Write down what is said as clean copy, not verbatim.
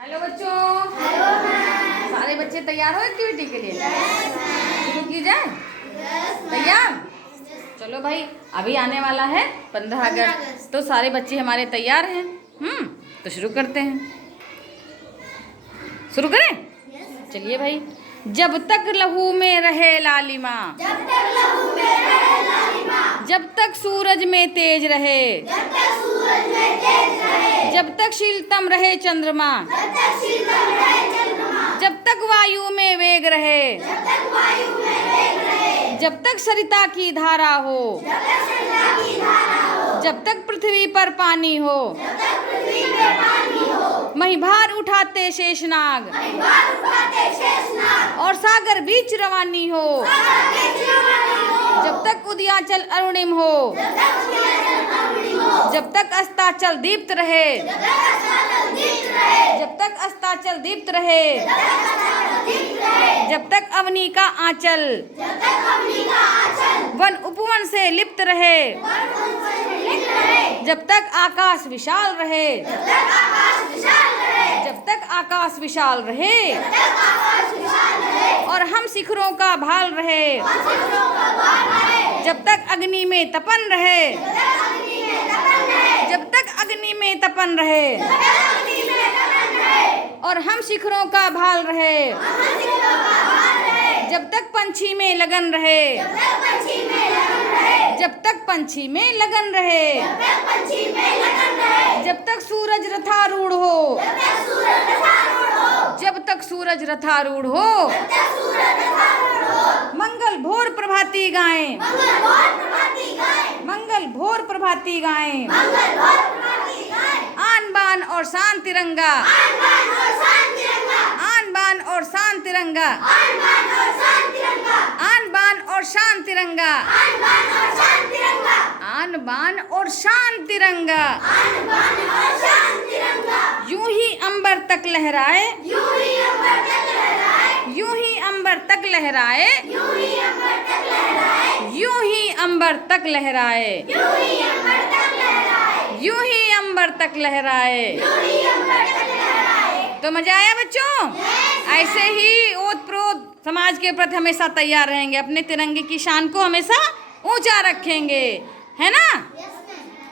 Hello बच्चों। Hello ma'am. सारे बच्चे तैयार हो एक्टिविटी के लिए? शुरू की जाए? तैयार? चलो भाई, अभी आने वाला है 15 अगस्त, तो सारे बच्चे हमारे तैयार हैं। तो शुरू करते हैं। शुरू करें? चलिए भाई। जब तक लहू में रहे लालिमा, जब तक सूरज में तेज रहे, जब तक शीलतम रहे चंद्रमा, जब तक वायु में वेग रहे, जब तक सरिता की धारा हो, जब तक पृथ्वी पर पानी हो, महिभार उठाते शेषनाग, और सागर बीच रवानी हो, जब तक उदयाचल अरुणिम हो, जब तक अस्ताचल दीप्त रहे, जब तक अस्ताचल दीप्त रहे, जब तक अवनी का आंचल वन उपवन से लिप्त रहे, जब तक आकाश विशाल रहे, जब तक आकाश विशाल रहे, और हम शिखरों का भाल रहे, जब तक अग्नि में तपन रहे, जब तक अग्नि में तपन रहे, और हम शिखरों का भाल रहे, जब तक पंछी में लगन रहे, जब तक पंछी में लगन रहे, जब तक सूरज रथारूढ़ हो, जब तक सूरज रथारूढ़ हो, मंगल भोर प्रभाती गाएं, मंगल भोर प्रभाती गाएं, आन बान और शान तिरंगा, आन बान और शान तिरंगा, आन बान और शान तिरंगा, आन बान और शान तिरंगा, यूं ही अंबर तक लहराए, यूं ही अंबर तक लहराए, यूं ही अंबर तक लहराए, यूं ही अंबर तक लहराए। तो मजा आया बच्चों? ऐसे ही ओत प्रोत समाज के प्रति हमेशा तैयार रहेंगे, अपने तिरंगे की शान को हमेशा ऊंचा रखेंगे, है ना?